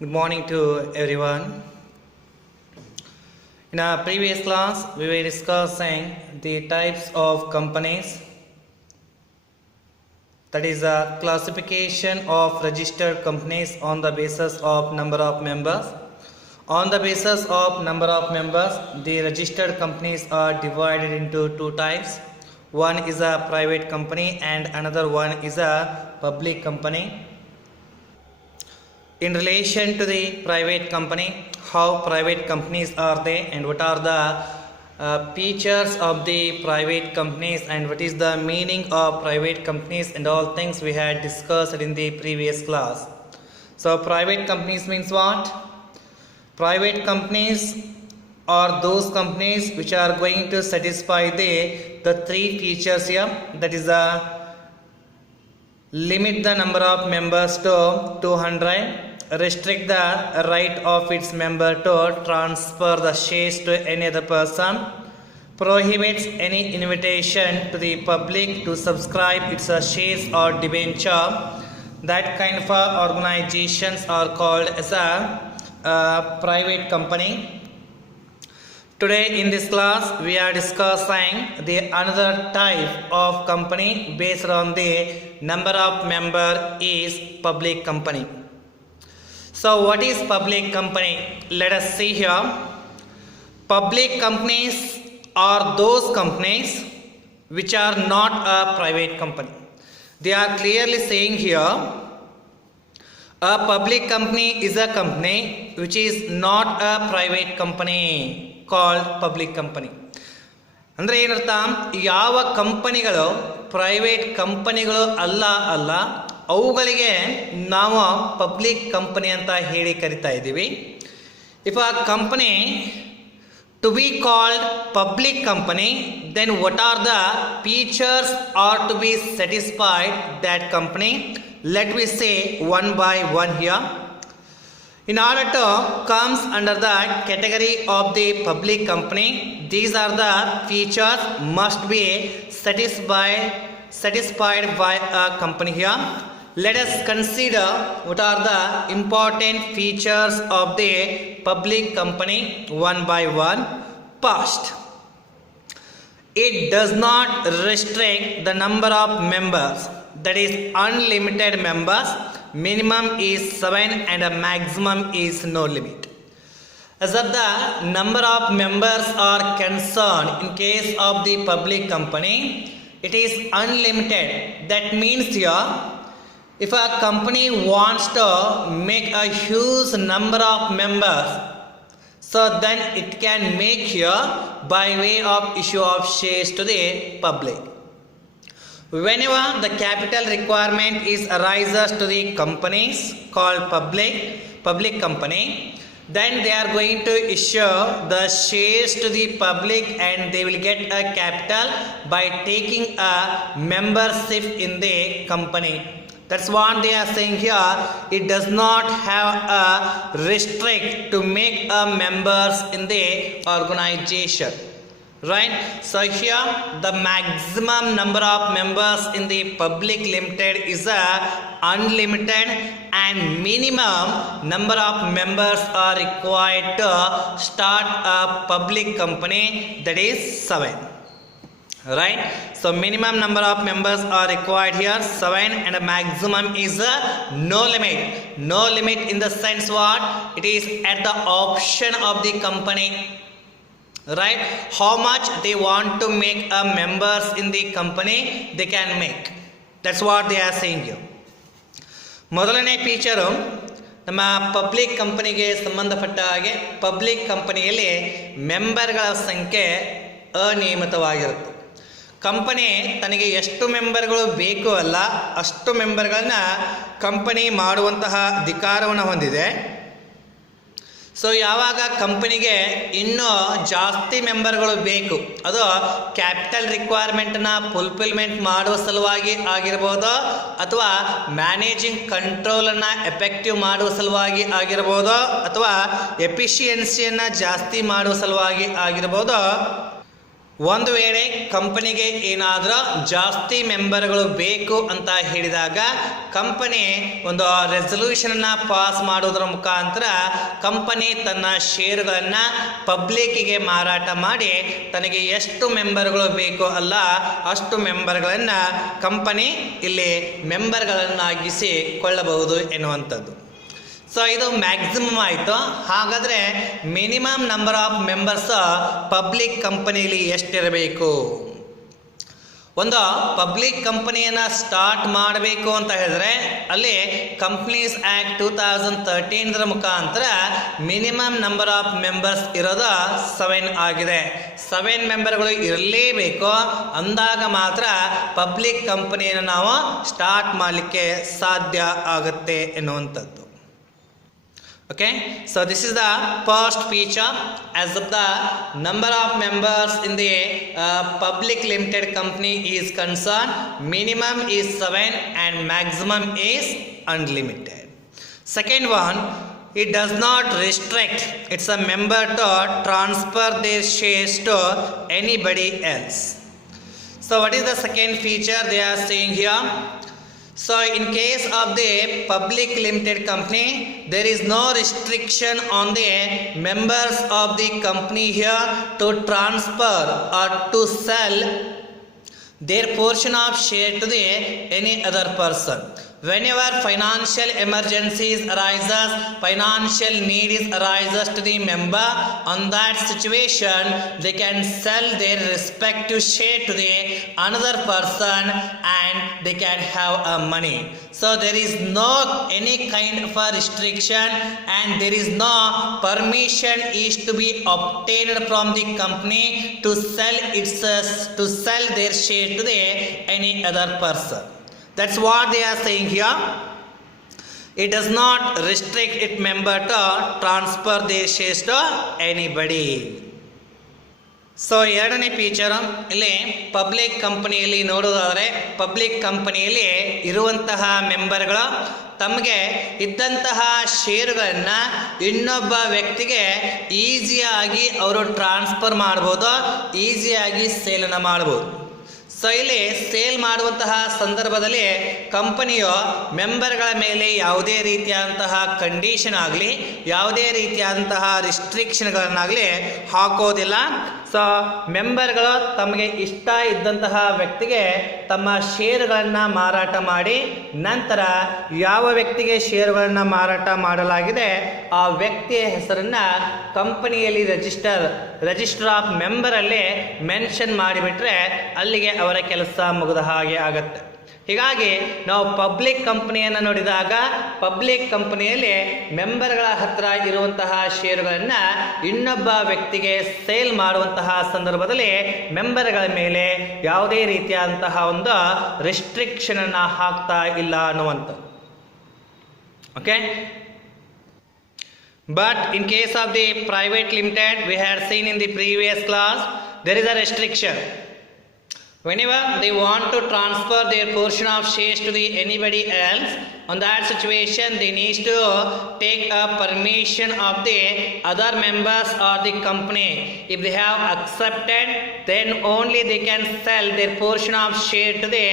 Good morning to everyone. In our previous class, we were discussing the types of companies, that is a classification of registered companies on the basis of number of members. On the basis of number of members, the registered companies are divided into two types. One is a private company and another one is a public company. In relation to the private company, how private companies are they and what are the features of the private companies and what is the meaning of private companies and all things we had discussed in the previous class. So private companies means what? Private companies are those companies which are going to satisfy the three features here, that is limit the number of members to 200, restrict the right of its member to transfer the shares to any other person, prohibits any invitation to the public to subscribe its shares or debenture. That kind of organizations are called as a private company. Today in this class we are discussing the another type of company based on the number of member is public company. So what is public company? Let us see here. Public companies are those companies which are not a private company. They are clearly saying here a public company is a company which is not a private company called public company. ಅಂದರೆ ಏನರ್ಥ, ಯಾವ ಕಂಪನಿಗಳು private ಕಂಪನಿಗಳು ಅಲ್ಲ ಅವುಗಳಿಗೆ ನಾವು public company ಅಂತ ಹೇಳಿ ಕರಿತಾ ಇದ್ದೀವಿ. If a company to be called public company, then what are the features are to be satisfied that company? Let we say one by one here. In order to comes under the category of the public company, these are the features must be satisfied by a company here. Let us consider what are the important features of the public company one by one. First, it does not restrict the number of members, that is unlimited members. Minimum is 7 and a maximum is no limit. As of the number of members are concerned, in case of the public company, it is unlimited. That means here, if a company wants to make a huge number of members, so then it can make here by way of issue of shares to the public. Whenever the capital requirement is arises to the companies called public company, then they are going to issue the shares to the public and they will get a capital by taking a membership in the company. That's what they are saying here. It does not have a restrict to make a members in the organization. Right? So here the maximum number of members in the public limited is unlimited and minimum number of members are required to start a public company, that is 7. Right? So minimum number of members are required here 7 and a maximum is no limit. No limit in the sense what? It is at the option of the company. Right? How much they want to make a members in the company, they can make. That's what they are saying here. ಮೊದಲನೇ feature ನಮ್ಮ public ಕಂಪನಿಗೆ ಸಂಬಂಧಪಟ್ಟ ಹಾಗೆ public ಕಂಪನಿಯಲ್ಲಿ ಮೆಂಬರ್ಗಳ ಸಂಖ್ಯೆ ಅನಿಯಮಿತವಾಗಿರುತ್ತೆ. Company ತನಗೆ ಎಷ್ಟು ಮೆಂಬರ್ಗಳು ಬೇಕು ಅಲ್ಲ ಅಷ್ಟು ಮೆಂಬರ್ಗಳನ್ನ ಕಂಪನಿ ಮಾಡುವಂತಹ ಅಧಿಕಾರವನ್ನು ಹೊಂದಿದೆ. ಸೊ ಯಾವಾಗ ಕಂಪನಿಗೆ ಇನ್ನೂ ಜಾಸ್ತಿ ಮೆಂಬರ್ಗಳು ಬೇಕು, ಅದು ಕ್ಯಾಪಿಟಲ್ ರಿಕ್ವೈರ್ಮೆಂಟ್ನ ಫುಲ್ಫಿಲ್ಮೆಂಟ್ ಮಾಡುವ ಸಲುವಾಗಿ ಆಗಿರ್ಬೋದು ಅಥವಾ ಮ್ಯಾನೇಜಿಂಗ್ ಕಂಟ್ರೋಲನ್ನು ಎಫೆಕ್ಟಿವ್ ಮಾಡುವ ಸಲುವಾಗಿ ಆಗಿರ್ಬೋದು ಅಥವಾ ಎಫಿಷಿಯನ್ಸಿಯನ್ನು ಜಾಸ್ತಿ ಮಾಡುವ ಸಲುವಾಗಿ ಆಗಿರ್ಬೋದು, ಒಂದು ವೇಳೆ ಕಂಪನಿಗೆ ಏನಾದರೂ ಜಾಸ್ತಿ ಮೆಂಬರ್ಗಳು ಬೇಕು ಅಂತ ಹೇಳಿದಾಗ ಕಂಪನಿ ಒಂದು ರೆಸಲ್ಯೂಷನನ್ನು ಪಾಸ್ ಮಾಡೋದ್ರ ಮುಖಾಂತರ ಕಂಪನಿ ತನ್ನ ಷೇರುಗಳನ್ನು ಪಬ್ಲಿಕ್ಕಿಗೆ ಮಾರಾಟ ಮಾಡಿ ತನಗೆ ಎಷ್ಟು ಮೆಂಬರ್ಗಳು ಬೇಕೋ ಅಲ್ಲ ಅಷ್ಟು ಮೆಂಬರ್ಗಳನ್ನು ಕಂಪನಿ ಇಲ್ಲಿ ಮೆಂಬರ್ಗಳನ್ನಾಗಿಸಿಕೊಳ್ಳಬಹುದು ಎನ್ನುವಂಥದ್ದು. ಸೊ ಇದು ಮ್ಯಾಕ್ಸಿಮಮ್ ಆಯಿತು. ಹಾಗಾದರೆ minimum number of members public ಕಂಪನಿಯಲ್ಲಿ ಎಷ್ಟಿರಬೇಕು? ಒಂದು ಪಬ್ಲಿಕ್ ಕಂಪನಿಯನ್ನು ಸ್ಟಾರ್ಟ್ ಮಾಡಬೇಕು ಅಂತ ಹೇಳಿದ್ರೆ ಅಲ್ಲಿ ಕಂಪ್ನೀಸ್ ಆ್ಯಕ್ಟ್ 2013 ಮುಖಾಂತರ ಮಿನಿಮಮ್ ನಂಬರ್ ಆಫ್ ಮೆಂಬರ್ಸ್ ಇರೋದು 7 ಆಗಿದೆ. 7 ಮೆಂಬರ್ಗಳು ಇರಲೇಬೇಕು. ಅಂದಾಗ ಮಾತ್ರ ಪಬ್ಲಿಕ್ ಕಂಪನಿಯನ್ನು ನಾವು ಸ್ಟಾರ್ಟ್ ಮಾಡಲಿಕ್ಕೆ ಸಾಧ್ಯ ಆಗುತ್ತೆ ಎನ್ನುವಂಥದ್ದು. Okay, so this is the first feature. As of the number of members in the public limited company is concerned, minimum is 7 and maximum is unlimited. Second one, it does not restrict its a member to transfer their shares to anybody else. So what is the second feature they are saying here? So in case of the public limited company, there is no restriction on the members of the company here to transfer or to sell their portion of share to the any other person. Whenever financial emergencies arises, financial needs arises to the member, on that situation they can sell their respective share to the another person and they can have money. So there is no any kind of a restriction and there is no permission is to be obtained from the company to sell their share to the any other person. That's what they are saying here. It does not restrict its member to transfer their shares to anybody. So ಎರಡನೇ feature ಇಲ್ಲಿ public ಕಂಪನಿಯಲ್ಲಿ ನೋಡೋದಾದರೆ public ಕಂಪನಿಯಲ್ಲಿ ಇರುವಂತಹ ಮೆಂಬರ್ಗಳು ತಮಗೆ ಇದ್ದಂತಹ ಷೇರುಗಳನ್ನು ಇನ್ನೊಬ್ಬ ವ್ಯಕ್ತಿಗೆ ಈಸಿಯಾಗಿ ಅವರು ಟ್ರಾನ್ಸ್ಫರ್ ಮಾಡ್ಬೋದು, ಈಸಿಯಾಗಿ ಸೇಲನ್ನು ಮಾಡ್ಬೋದು. ಸೊ ಇಲ್ಲಿ ಸೇಲ್ ಮಾಡುವಂತಹ ಸಂದರ್ಭದಲ್ಲಿ ಕಂಪನಿಯು ಮೆಂಬರ್ಗಳ ಮೇಲೆ ಯಾವುದೇ ರೀತಿಯಾದಂತಹ ಕಂಡೀಷನ್ ಆಗಲಿ ಯಾವುದೇ ರೀತಿಯಾದಂತಹ ರಿಸ್ಟ್ರಿಕ್ಷನ್ಗಳನ್ನಾಗಲಿ ಹಾಕೋದಿಲ್ಲ. ಸೊ ಮೆಂಬರ್ಗಳು ತಮಗೆ ಇಷ್ಟ ಇದ್ದಂತಹ ವ್ಯಕ್ತಿಗೆ ತಮ್ಮ ಷೇರುಗಳನ್ನು ಮಾರಾಟ ಮಾಡಿ ನಂತರ ಯಾವ ವ್ಯಕ್ತಿಗೆ ಷೇರುಗಳನ್ನು ಮಾರಾಟ ಮಾಡಲಾಗಿದೆ ಆ ವ್ಯಕ್ತಿಯ ಹೆಸರನ್ನು ಕಂಪನಿಯಲ್ಲಿ ರಿಜಿಸ್ಟರ್ ಆಫ್ ಮೆಂಬರಲ್ಲಿ ಮೆನ್ಷನ್ ಮಾಡಿಬಿಟ್ರೆ ಅಲ್ಲಿಗೆ ಅವರ ಕೆಲಸ ಮುಗಿದ ಹಾಗೆ ಆಗತ್ತೆ. ಹೀಗಾಗಿ ನಾವು ಪಬ್ಲಿಕ್ ಕಂಪನಿಯನ್ನು ನೋಡಿದಾಗ ಪಬ್ಲಿಕ್ ಕಂಪನಿಯಲ್ಲಿ ಮೆಂಬರ್ಗಳ ಹತ್ರ ಇರುವಂತಹ ಷೇರುಗಳನ್ನು ಇನ್ನೊಬ್ಬ ವ್ಯಕ್ತಿಗೆ ಸೇಲ್ ಮಾಡುವಂತಹ ಸಂದರ್ಭದಲ್ಲಿ ಮೆಂಬರ್ಗಳ ಮೇಲೆ ಯಾವುದೇ ರೀತಿಯಾದಂತಹ ಒಂದು ರೆಸ್ಟ್ರಿಕ್ಷನ್ ಅನ್ನು ಹಾಕ್ತಾ ಇಲ್ಲ ಅನ್ನುವಂಥದ್ದು. Okay, but in case of the private limited, we had seen in the previous class, there is a restriction. Whenever they want to transfer their portion of shares to the anybody else, on that situation they need to take a permission of the other members or the company. If they have accepted, then only they can sell their portion of share to the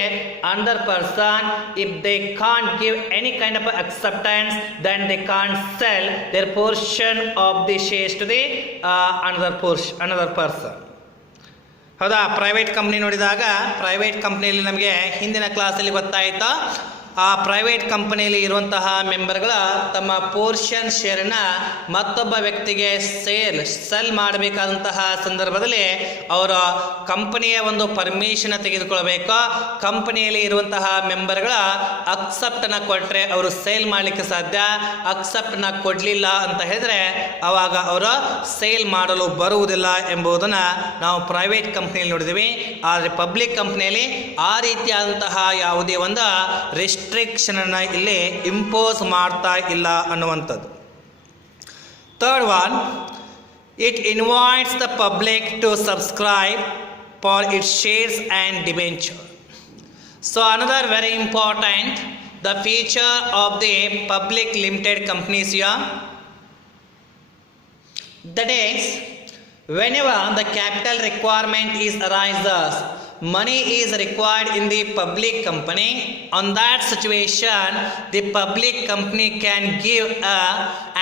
another person. If they can't give any kind of acceptance, then they can't sell their portion of the shares to the another person. ಹೌದಾ? Private company ನೋಡಿದಾಗ private ಕಂಪ್ನಿಯಲ್ಲಿ ನಮಗೆ ಹಿಂದಿನ ಕ್ಲಾಸಲ್ಲಿ ಗೊತ್ತಾಯಿತು, ಆ private ಕಂಪನಿಯಲ್ಲಿ ಇರುವಂತಹ ಮೆಂಬರ್ಗಳ ತಮ್ಮ ಪೋರ್ಷನ್ ಶೇರನ್ನು ಮತ್ತೊಬ್ಬ ವ್ಯಕ್ತಿಗೆ ಸೆಲ್ ಮಾಡಬೇಕಾದಂತಹ ಸಂದರ್ಭದಲ್ಲಿ ಅವರು ಕಂಪನಿಯ ಒಂದು ಪರ್ಮಿಷನ್ ತೆಗೆದುಕೊಳ್ಬೇಕು. ಕಂಪನಿಯಲ್ಲಿ ಇರುವಂತಹ ಮೆಂಬರ್ಗಳ ಅಕ್ಸೆಪ್ಟನ್ನು ಕೊಟ್ಟರೆ ಅವರು ಸೇಲ್ ಮಾಡಲಿಕ್ಕೆ ಸಾಧ್ಯ. ಅಕ್ಸೆಪ್ಟನ್ನು ಕೊಡಲಿಲ್ಲ ಅಂತ ಹೇಳಿದ್ರೆ ಆವಾಗ ಅವರು ಸೇಲ್ ಮಾಡಲು ಬರುವುದಿಲ್ಲ ಎಂಬುದನ್ನು ನಾವು ಪ್ರೈವೇಟ್ ಕಂಪ್ನಿಯಲ್ಲಿ ನೋಡಿದ್ದೀವಿ. ಆದರೆ ಪಬ್ಲಿಕ್ ಕಂಪ್ನಿಯಲ್ಲಿ ಆ ರೀತಿಯಾದಂತಹ ಯಾವುದೇ ಒಂದು ರಿಸ್ಟ್ರಿಕ್ಷನ್ ಅನ್ನು ಇಲ್ಲಿ ಇಂಪೋಸ್ ಮಾಡ್ತಾ ಇಲ್ಲ ಅನ್ನುವಂಥದ್ದು. Third one, it invites the public to subscribe for its shares and debenture. So another very important, the feature of the public limited companies here, that is whenever the capital requirement is arises, money is required in the public company. On that situation, the public company can give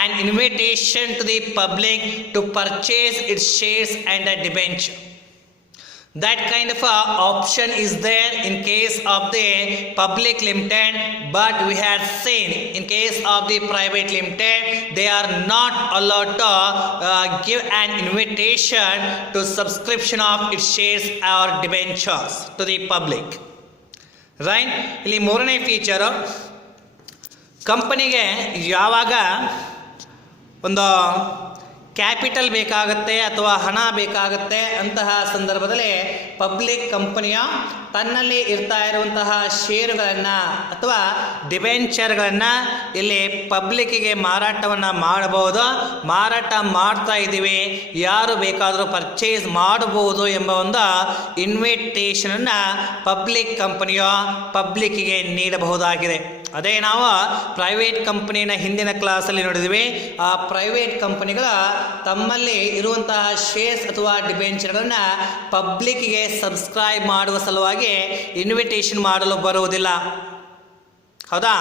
an invitation to the public to purchase its shares and a debenture. That kind of a option is there in case of the public limited, but we had seen in case of the private limited, they are not allowed to give an invitation to subscription of its shares or debentures to the public. Right? ಇಲ್ಲಿ ಮೂರನೇ feature, ಕಂಪನಿಗೆ ಯಾವಾಗ ಒಂದು capital ಬೇಕಾಗುತ್ತೆ ಅಥವಾ ಹಣ ಬೇಕಾಗುತ್ತೆ ಅಂತಹ ಸಂದರ್ಭದಲ್ಲಿ ಪಬ್ಲಿಕ್ ಕಂಪನಿಯ ತನ್ನಲ್ಲಿ ಇರ್ತಾ ಇರುವಂತಹ ಷೇರುಗಳನ್ನು ಅಥವಾ ಡಿಬೆಂಚರ್ಗಳನ್ನು ಇಲ್ಲಿ ಪಬ್ಲಿಕ್ಕಿಗೆ ಮಾರಾಟವನ್ನು ಮಾಡಬಹುದು. ಮಾರಾಟ ಮಾಡ್ತಾ ಇದ್ದೀವಿ, ಯಾರು ಬೇಕಾದರೂ ಪರ್ಚೇಸ್ ಮಾಡಬಹುದು ಎಂಬ ಒಂದು ಇನ್ವಿಟೇಷನನ್ನು ಪಬ್ಲಿಕ್ ಕಂಪನಿಯು ಪಬ್ಲಿಕ್ಕಿಗೆ ನೀಡಬಹುದಾಗಿದೆ. ಅದೇ ನಾವು ಪ್ರೈವೇಟ್ ಕಂಪನಿನ ಹಿಂದಿನ ಕ್ಲಾಸಲ್ಲಿ ನೋಡಿದ್ವಿ. ಆ ಪ್ರೈವೇಟ್ ಕಂಪನಿಗಳ ತಮ್ಮಲ್ಲಿ ಇರುವಂತಹ ಶೇರ್ಸ್ ಅಥವಾ ಡಿಬೆಂಚರ್ಗಳನ್ನು ಪಬ್ಲಿಕ್ಗೆ ಸಬ್ಸ್ಕ್ರೈಬ್ ಮಾಡುವ ಸಲುವಾಗಿ ಇನ್ವಿಟೇಷನ್ ಮಾಡಲು ಬರುವುದಿಲ್ಲ. ಹೌದಾ?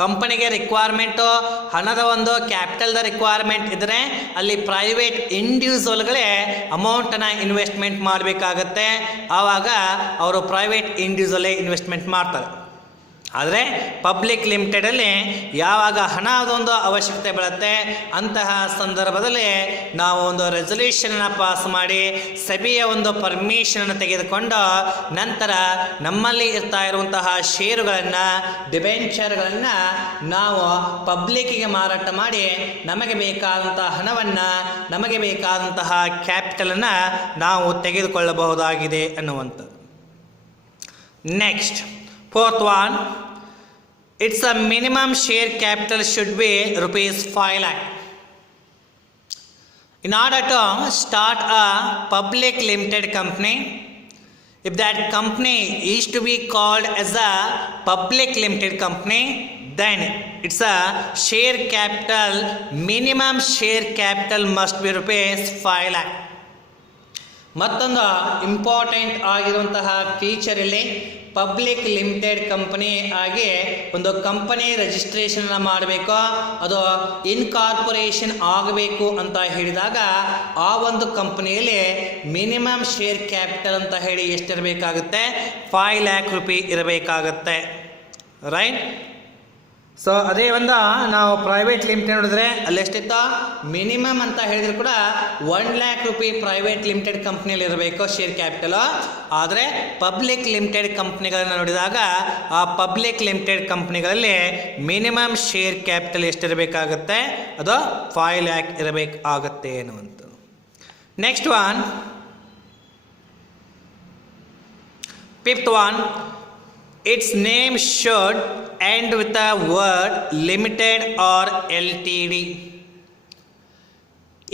ಕಂಪನಿಗೆ ರಿಕ್ವೈರ್ಮೆಂಟು ಹಣದ ಒಂದು ಕ್ಯಾಪಿಟಲ್ದ ರಿಕ್ವೈರ್ಮೆಂಟ್ ಇದ್ದರೆ ಅಲ್ಲಿ ಪ್ರೈವೇಟ್ ಇಂಡಿವಿಜುವಲ್ಗಳೇ ಅಮೌಂಟನ್ನು ಇನ್ವೆಸ್ಟ್ಮೆಂಟ್ ಮಾಡಬೇಕಾಗತ್ತೆ. ಆವಾಗ ಅವರು ಪ್ರೈವೇಟ್ ಇಂಡಿವಿಜುವಲೇ ಇನ್ವೆಸ್ಟ್ಮೆಂಟ್ ಮಾಡ್ತಾರೆ. ಆದರೆ ಪಬ್ಲಿಕ್ ಲಿಮಿಟೆಡಲ್ಲಿ ಯಾವಾಗ ಹಣದೊಂದು ಅವಶ್ಯಕತೆ ಬೀಳುತ್ತೆ ಅಂತಹ ಸಂದರ್ಭದಲ್ಲಿ ನಾವು ಒಂದು ರೆಸಲ್ಯೂಷನನ್ನು ಪಾಸ್ ಮಾಡಿ ಸಭೆಯ ಒಂದು ಪರ್ಮಿಷನನ್ನು ತೆಗೆದುಕೊಂಡು ನಂತರ ನಮ್ಮಲ್ಲಿ ಇರ್ತಾ ಇರುವಂತಹ ಷೇರುಗಳನ್ನು ಡಿಬೆಂಚರ್ಗಳನ್ನು ನಾವು ಪಬ್ಲಿಕ್ಕಿಗೆ ಮಾರಾಟ ಮಾಡಿ ನಮಗೆ ಬೇಕಾದಂತಹ ಹಣವನ್ನು, ನಮಗೆ ಬೇಕಾದಂತಹ ಕ್ಯಾಪಿಟಲನ್ನು ನಾವು ತೆಗೆದುಕೊಳ್ಳಬಹುದಾಗಿದೆ ಅನ್ನುವಂಥದ್ದು. Next, fourth one, its a minimum share capital should be rupees 5 lakh. In order to start a public limited company, if that company is to be called as a public limited company, then its a share capital, minimum share capital must be rupees 5 lakh. ಮತ್ತೊಂದು important ಆಗಿರುವಂತಹ feature ಇಲ್ಲಿ, public limited company ಆಗಿ ಒಂದು company registration ಮಾಡಬೇಕು, ಅದು incorporation ಆಗಬೇಕು ಅಂತ ಹೇಳಿದಾಗ ಆ ಒಂದು ಕಂಪನಿಯಲ್ಲಿ ಮಿನಿಮಮ್ ಶೇರ್ ಕ್ಯಾಪಿಟಲ್ ಅಂತ ಹೇಳಿ ಎಷ್ಟಿರಬೇಕಾಗುತ್ತೆ? 5 lakh ರೂಪಾಯಿ ಇರಬೇಕಾಗತ್ತೆ. ರೈಟ್? ಸೊ ಅದೇ ಒಂದು ನಾವು ಪ್ರೈವೇಟ್ ಲಿಮಿಟೆಡ್ ನೋಡಿದ್ರೆ ಅಲ್ಲಿ ಎಷ್ಟಿತ್ತು? ಮಿನಿಮಮ್ ಅಂತ ಹೇಳಿದ್ರು ಕೂಡ 1 lakh ರೂಪಾಯಿ ಪ್ರೈವೇಟ್ ಲಿಮಿಟೆಡ್ ಕಂಪ್ನಿಯಲ್ಲಿ ಇರಬೇಕು ಶೇರ್ ಕ್ಯಾಪಿಟಲ್. ಆದರೆ ಪಬ್ಲಿಕ್ ಲಿಮಿಟೆಡ್ ಕಂಪ್ನಿಗಳನ್ನು ನೋಡಿದಾಗ ಆ ಪಬ್ಲಿಕ್ ಲಿಮಿಟೆಡ್ ಕಂಪ್ನಿಗಳಲ್ಲಿ ಮಿನಿಮಮ್ ಶೇರ್ ಕ್ಯಾಪಿಟಲ್ ಎಷ್ಟಿರಬೇಕಾಗುತ್ತೆ? ಅದು 5 lakh ಇರಬೇಕಾಗತ್ತೆ ಅನ್ನುವಂಥದ್ದು. Next one, fifth one, its name should end with the word limited or LTD.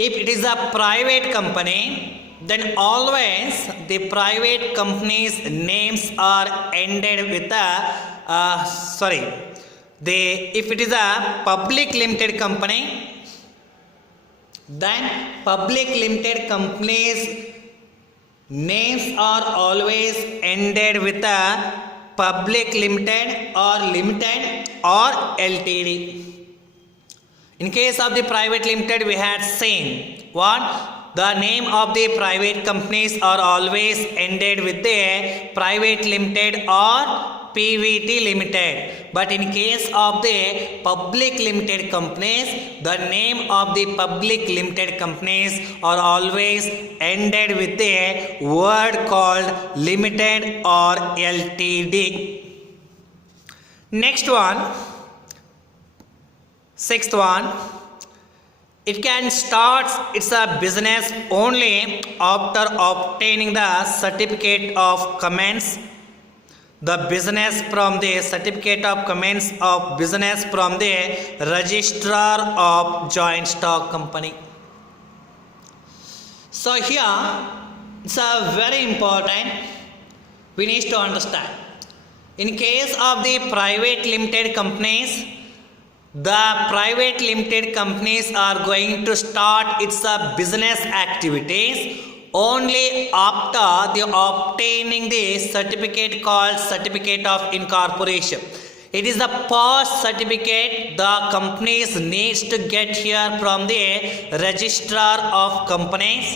If it is a private company, then always the private company's names are ended with a if it is a public limited company, then public limited companies names are always ended with a public limited or LTD. In case of the private limited, we had seen what? The name of the private companies are always ended with the private limited or PVT limited. But in case of the public limited companies, the name of the public limited companies are always ended with the word called limited or LTD. Next one, sixth one, it can start its business only after obtaining the certificate of commence. The business from the certificate of commence of business from the registrar of joint stock company. So here it's a very important, we need to understand. In case of the private limited companies, the private limited companies are going to start its business activities only after the obtaining the certificate called certificate of incorporation. It is the first certificate the companies needs to get here from the registrar of companies.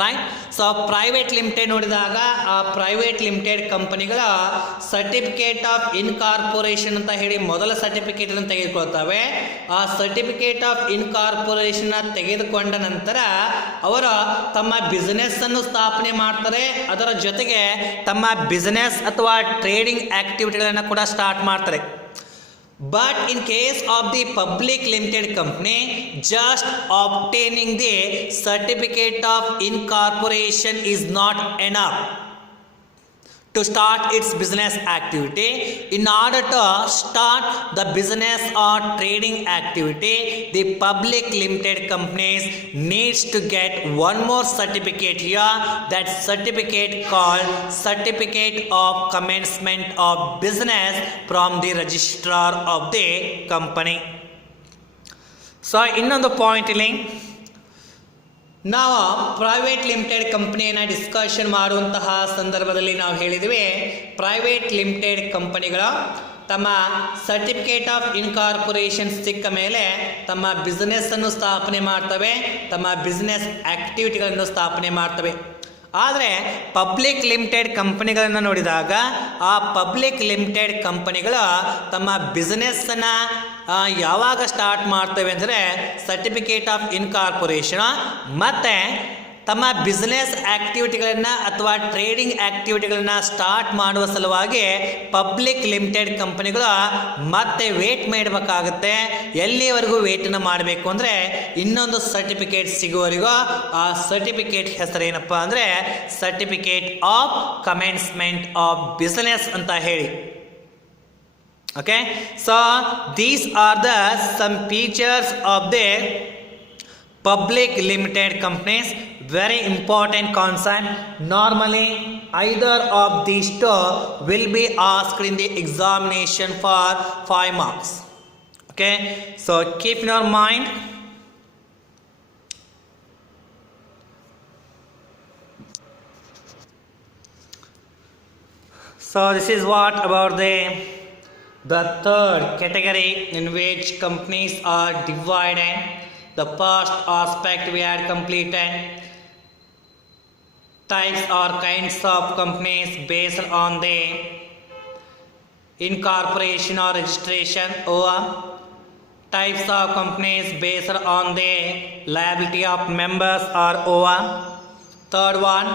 Right. So private limited ನೋಡಿದಾಗ ಆ private limited ಕಂಪನಿಗಳ certificate of incorporation ಅಂತ ಹೇಳಿ ಮೊದಲ certificate ಅನ್ನು ತೆಗೆದುಕೊಳ್ತವೆ. ಆ certificate of incorporation ತೆಗೆದುಕೊಂಡ ನಂತರ ಅವರು ತಮ್ಮ ಬಿಸ್ನೆಸ್ ಅನ್ನು ಸ್ಥಾಪನೆ ಮಾಡ್ತಾರೆ. ಅದರ ಜೊತೆಗೆ ತಮ್ಮ ಬಿಸ್ನೆಸ್ ಅಥವಾ ಟ್ರೇಡಿಂಗ್ ಆಕ್ಟಿವಿಟಿಗಳನ್ನು ಕೂಡ ಸ್ಟಾರ್ಟ್ ಮಾಡ್ತಾರೆ. But in case of the public limited company, just obtaining the certificate of incorporation is not enough to start its business activity. In order to start the business or trading activity, the public limited companies needs to get one more certificate here. That certificate called certificate of commencement of business from the registrar of the company. So ಇನ್ನೊಂದು point ಇಲ್ಲಿ ನಾವು private limited ಕಂಪನಿಯನ್ನು discussion ಮಾಡುವಂತಹ ಸಂದರ್ಭದಲ್ಲಿ ನಾವು ಹೇಳಿದ್ವಿ, private limited ಕಂಪನಿಗಳು ತಮ್ಮ ಸರ್ಟಿಫಿಕೇಟ್ ಆಫ್ ಇನ್ಕಾರ್ಪೊರೇಷನ್ ಸಿಕ್ಕ ಮೇಲೆ ತಮ್ಮ ಬಿಸ್ನೆಸ್ಸನ್ನು ಸ್ಥಾಪನೆ ಮಾಡ್ತವೆ, ತಮ್ಮ ಬಿಸ್ನೆಸ್ ಆಕ್ಟಿವಿಟಿಗಳನ್ನು ಸ್ಥಾಪನೆ ಮಾಡ್ತವೆ. ಆದರೆ ಪಬ್ಲಿಕ್ ಲಿಮಿಟೆಡ್ ಕಂಪನಿಗಳನ್ನು ನೋಡಿದಾಗ ಆ ಪಬ್ಲಿಕ್ ಲಿಮಿಟೆಡ್ ಕಂಪನಿಗಳು ತಮ್ಮ ಬಿಸ್ನೆಸ್ಸನ್ನು ಯಾವಾಗ ಸ್ಟಾರ್ಟ್ ಮಾಡ್ತವೆ ಅಂದರೆ ಸರ್ಟಿಫಿಕೇಟ್ ಆಫ್ ಇನ್ಕಾರ್ಪೊರೇಷನ್ ಮತ್ತು ತಮ್ಮ ಬಿಸ್ನೆಸ್ ಆಕ್ಟಿವಿಟಿಗಳನ್ನು ಅಥವಾ ಟ್ರೇಡಿಂಗ್ ಆಕ್ಟಿವಿಟಿಗಳನ್ನು ಸ್ಟಾರ್ಟ್ ಮಾಡುವ ಸಲುವಾಗಿ ಪಬ್ಲಿಕ್ ಲಿಮಿಟೆಡ್ ಕಂಪನಿಗಳು ಮತ್ತೆ ವೇಟ್ ಮಾಡಬೇಕಾಗುತ್ತೆ. ಎಲ್ಲಿವರೆಗೂ ವೇಟನ್ನು ಮಾಡಬೇಕು ಅಂದರೆ ಇನ್ನೊಂದು ಸರ್ಟಿಫಿಕೇಟ್ ಸಿಗುವವರೆಗೂ. ಆ ಸರ್ಟಿಫಿಕೇಟ್ ಹೆಸರೇನಪ್ಪ ಅಂದರೆ certificate of commencement of business ಅಂತ ಹೇಳಿ. Okay, so these are the some features of the public limited companies. Very important concept. Normally either of these two will be asked in the examination for 5 marks. Okay, so keep in your mind. So this is what about the third category in which companies are divided. The first aspect we had completed. Types or kinds of companies based on the incorporation or registration, or types of companies based on the liability of members, or over. Third one,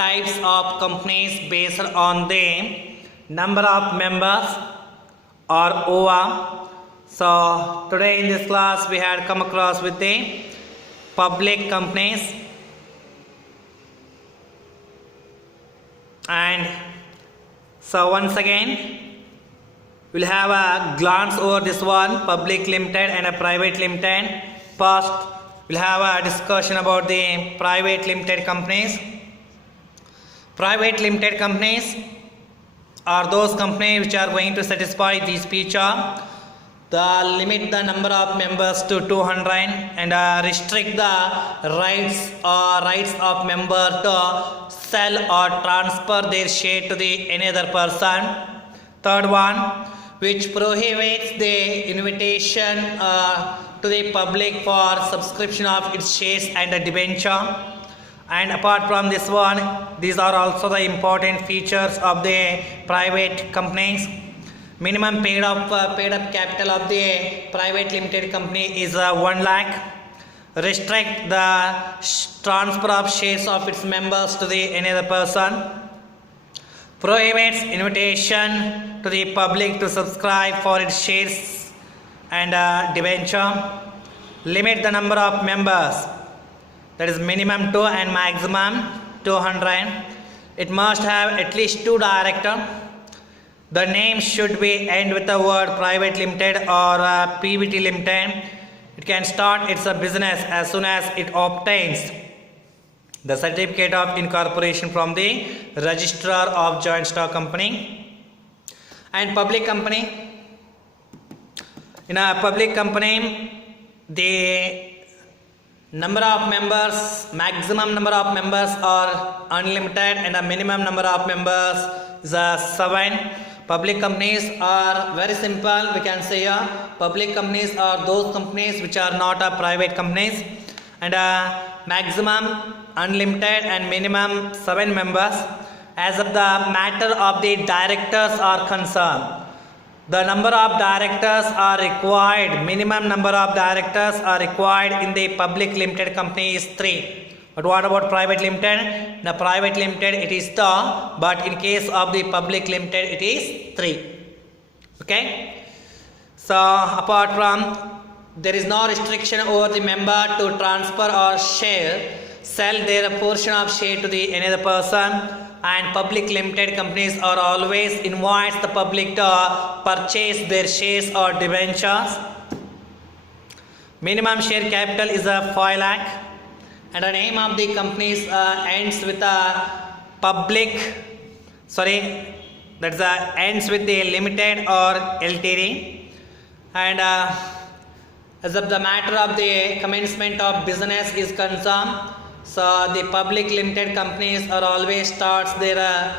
types of companies based on the number of members, or over. So today in this class we had come across with the public companies, and so once again we'll have a glance over this one, public limited and a private limited. First we'll have a discussion about the private limited companies. Private limited companies are those companies which are going to satisfy this feature. The limit the number of members to 200 and restrict the rights of member to sell or transfer their share to the any other person. Third one, which prohibits the invitation to the public for subscription of its shares and a debenture. And apart from this one, these are also the important features of the private companies. Minimum paid up capital of the private limited company is 1 lakh. Restrict the transfer of shares of its members to the any other person. Prohibits invitation to the public to subscribe for its shares and debenture. Limit the number of members, that is minimum 2 and maximum 200. It must have at least 2 directors. The name should be end with the word private limited or PVT limited. It can start its business as soon as it obtains the certificate of incorporation from the registrar of joint stock company. And public company, In a public company, the number of members, maximum number of members are unlimited and the minimum number of members is 7. Public companies are very simple. We can say public companies are those companies which are not private companies, and maximum unlimited and minimum 7 members. As of the matter of the directors are concerned, the number of directors are required, minimum number of directors are required in the public limited company is 3. But what about private limited? The private limited it is 2, but in case of the public limited it is 3. Okay. So apart from, there is no restriction over the member to transfer or sell their portion of share to the another person. And public limited companies are always invites the public to purchase their shares or debentures. Minimum share capital is 5 lakh, and the name of the companies ends with a ends with the limited or LTD. And as of the matter of the commencement of business is concerned, so the public limited companies are always starts their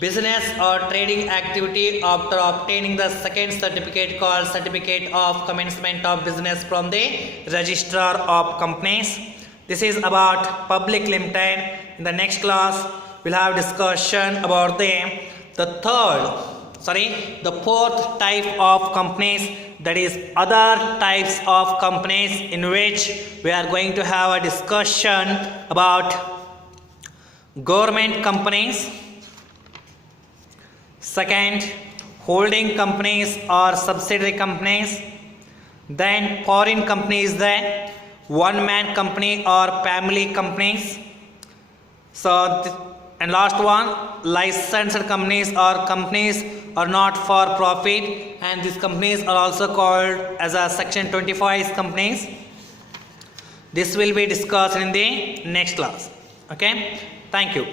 business or trading activity after obtaining the second certificate called certificate of commencement of business from the registrar of companies. This is about public limited. In the next class we'll have discussion about the fourth type of companies, that is other types of companies, in which we are going to have a discussion about government companies, second holding companies or subsidiary companies, then foreign companies, then one man company or family companies. And last one, licensed companies or companies are not for profit, and these companies are also called as a section 25 companies. This will be discussed in the next class. Okay, thank you.